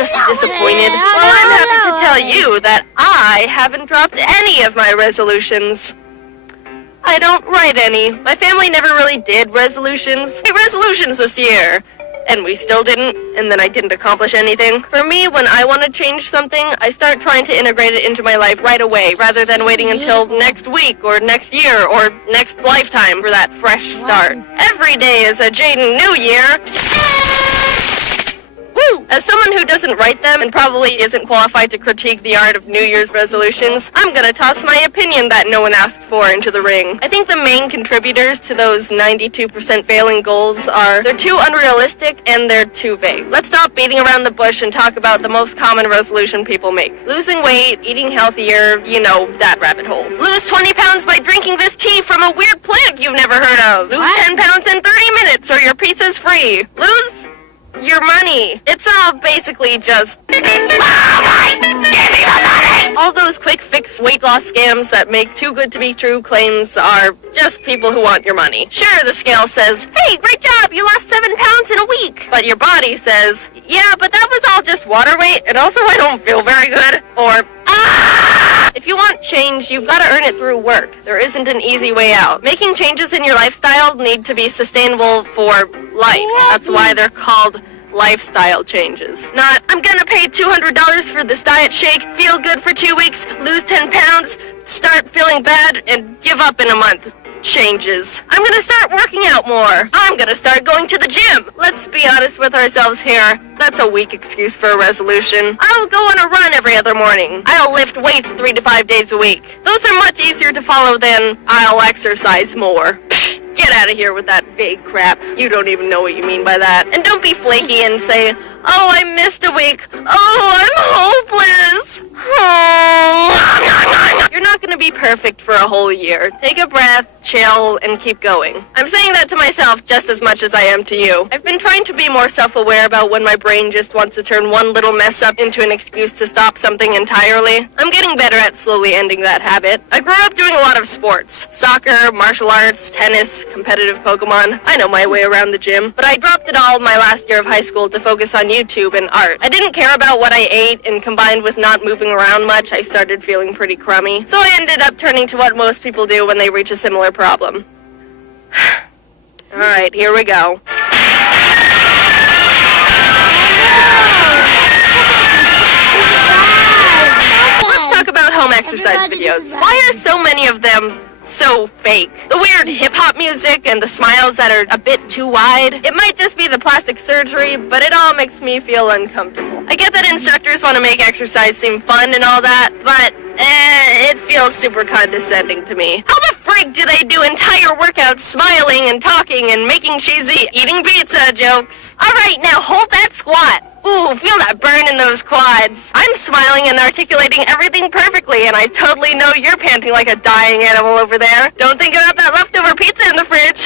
just disappointed? Well, I'm happy to tell you that I haven't dropped any of my resolutions. I don't write any. My family never really did resolutions. Resolutions this year. And we still didn't, and then I didn't accomplish anything. For me, when I want to change something, I start trying to integrate it into my life right away, rather than waiting until next week, or next year, or next lifetime for that fresh start. Every day is a Jaden New Year. Woo! As someone who doesn't write them and probably isn't qualified to critique the art of New Year's resolutions, I'm gonna toss my opinion that no one asked for into the ring. I think the main contributors to those 92% failing goals are they're too unrealistic and they're too vague. Let's stop beating around the bush and talk about the most common resolution people make. Losing weight, eating healthier, you know, that rabbit hole. Lose 20 pounds by drinking this tea from a weird plant you've never heard of. Lose 10 pounds in 30 minutes or your pizza's free. Lose your money. It's all basically just all those quick fix weight loss scams that make too good to be true claims are just people who want your money. Sure, the scale says, hey, great job, you lost 7 pounds in a week. But your body says, yeah, but that was all just water weight, and also I don't feel very good. Or, if you want change, you've got to earn it through work. There isn't an easy way out. Making changes in your lifestyle need to be sustainable for life. That's why they're called lifestyle changes. Not, I'm gonna pay $200 for this diet shake, feel good for 2 weeks, lose 10 pounds, start feeling bad, and give up in a month. Changes. I'm gonna start working out more. I'm gonna start going to the gym. Let's be honest with ourselves here. That's a weak excuse for a resolution. I'll go on a run every other morning. I'll lift weights 3 to 5 days a week. Those are much easier to follow than I'll exercise more. Get out of here with that vague crap. You don't even know what you mean by that. And don't be flaky and say, oh, I missed a week. Oh, I'm hopeless. Oh. You're not going to be perfect for a whole year. Take a breath, chill, and keep going. I'm saying that to myself just as much as I am to you. I've been trying to be more self-aware about when my brain just wants to turn one little mess up into an excuse to stop something entirely. I'm getting better at slowly ending that habit. I grew up doing a lot of sports. Soccer, martial arts, tennis, competitive Pokemon. I know my way around the gym. But I dropped it all my last year of high school to focus on YouTube and art. I didn't care about what I ate, and combined with not moving around much, I started feeling pretty crummy. So I ended up turning to what most people do when they reach a similar problem. Alright, here we go. Let's talk about home exercise videos. Why are so many of them so fake? The weird hip-hop music and the smiles that are a bit too wide. It might just be the plastic surgery, but it all makes me feel uncomfortable. I get that instructors want to make exercise seem fun and all that, but it feels super condescending to me. How the frig do they do entire workouts smiling and talking and making cheesy eating pizza jokes? Alright, now hold that squat. Ooh, feel that burn in those quads. I'm smiling and articulating everything perfectly, and I totally know you're panting like a dying animal over there. Don't think about that leftover pizza in the fridge.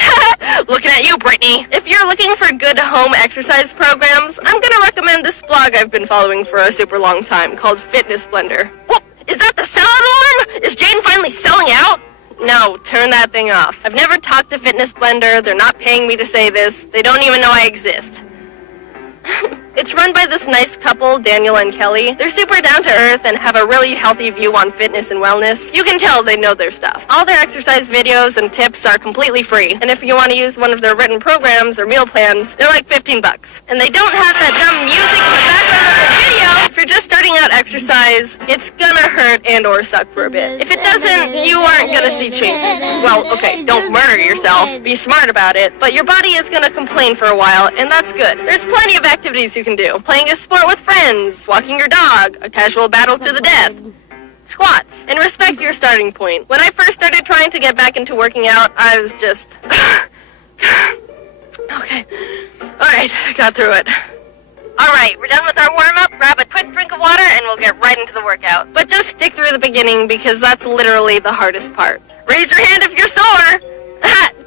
Looking at you, Brittany. If you're looking for good home exercise programs, I'm gonna recommend this blog I've been following for a super long time called Fitness Blender. Whoa, is that the sell-out alarm? Is Jane finally selling out? No, turn that thing off. I've never talked to Fitness Blender. They're not paying me to say this. They don't even know I exist. It's run by this nice couple, Daniel and Kelly. They're super down to earth and have a really healthy view on fitness and wellness. You can tell they know their stuff. All their exercise videos and tips are completely free. And if you want to use one of their written programs or meal plans, they're like $15. And they don't have that dumb music in the background of their video. If you're just starting out exercise, it's gonna hurt and or suck for a bit. If it doesn't, you aren't gonna see changes. Well, okay, don't murder yourself. Be smart about it. But your body is gonna complain for a while, and that's good. There's plenty of activities you can do. Playing a sport with friends, walking your dog, a casual battle to the death, squats, and respect your starting point. When I first started trying to get back into working out, I was just... Okay. Alright, I got through it. Alright, we're done with our warm-up. Grab a quick drink of water and we'll get right into the workout. But just stick through the beginning because that's literally the hardest part. Raise your hand if you're sore!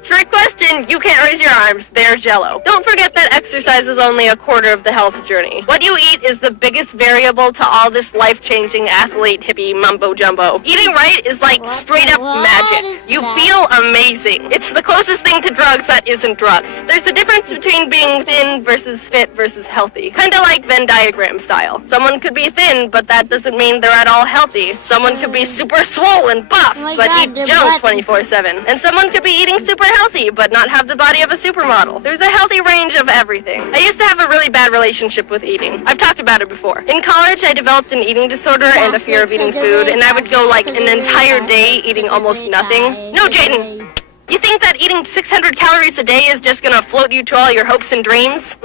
Trick question, you can't raise your arm. times their Jell-O. Don't forget that exercise is only a quarter of the health journey. What you eat is the biggest variable to all this life-changing athlete hippie mumbo-jumbo. Eating right is like straight-up magic. You feel amazing. It's the closest thing to drugs that isn't drugs. There's a difference between being thin versus fit versus healthy. Kinda like Venn diagram style. Someone could be thin, but that doesn't mean they're at all healthy. Someone could be super swole and buff, but eat junk 24/7. And someone could be eating super healthy, but not have the body of a supermodel. There's a healthy range of everything. I used to have a really bad relationship with eating. I've talked about it before. In college, I developed an eating disorder and a fear of eating food, and I would go like an entire day eating almost nothing. No, Jaden! You think that eating 600 calories a day is just gonna float you to all your hopes and dreams?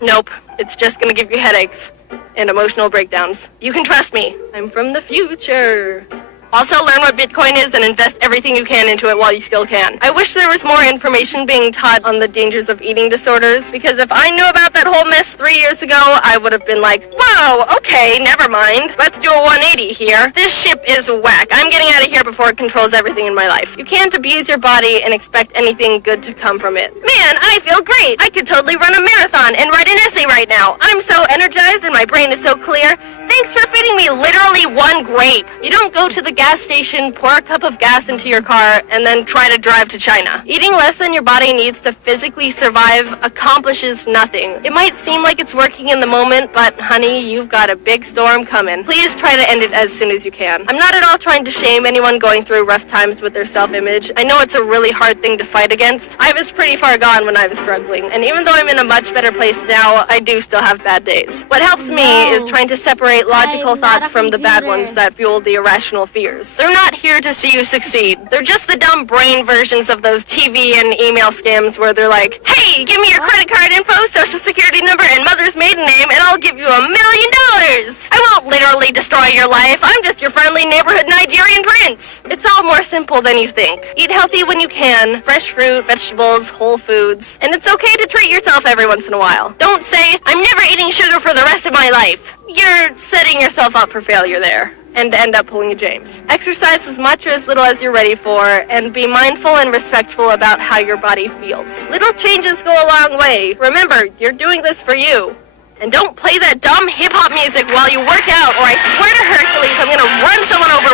Nope. It's just gonna give you headaches and emotional breakdowns. You can trust me. I'm from the future. Also, learn what Bitcoin is and invest everything you can into it while you still can. I wish there was more information being taught on the dangers of eating disorders, because if I knew about that whole mess 3 years ago, I would have been like, whoa, okay, never mind. Let's do a 180 here. This ship is whack. I'm getting out of here before it controls everything in my life. You can't abuse your body and expect anything good to come from it. Man, I feel great. I could totally run a marathon and write an essay right now. I'm so energized and my brain is so clear. Thanks for feeding me literally one grape. You don't go to the gas station, pour a cup of gas into your car, and then try to drive to China. Eating less than your body needs to physically survive accomplishes nothing. It might seem like it's working in the moment, but honey, you've got a big storm coming. Please try to end it as soon as you can. I'm not at all trying to shame anyone going through rough times with their self-image. I know it's a really hard thing to fight against. I was pretty far gone when I was struggling, and even though I'm in a much better place now, I do still have bad days. What helps me is trying to separate logical thoughts from the bad ones that fuel the irrational fears. They're not here to see you succeed. They're just the dumb brain versions of those TV and email scams where they're like, hey, give me your credit card info, social security number, and mother's maiden name, and I'll give you $1 million. I won't literally destroy your life. I'm just your friendly neighborhood Nigerian prince. It's all more simple than you think. Eat healthy when you can. Fresh fruit, vegetables, whole foods. And it's okay to treat yourself every once in a while. Don't say, I'm never eating sugar for the rest of my life. You're setting yourself up for failure there, and end up pulling a James. Exercise as much or as little as you're ready for, and be mindful and respectful about how your body feels. Little changes go a long way. Remember, you're doing this for you. And don't play that dumb hip-hop music while you work out, or I swear to Hercules, I'm gonna run someone over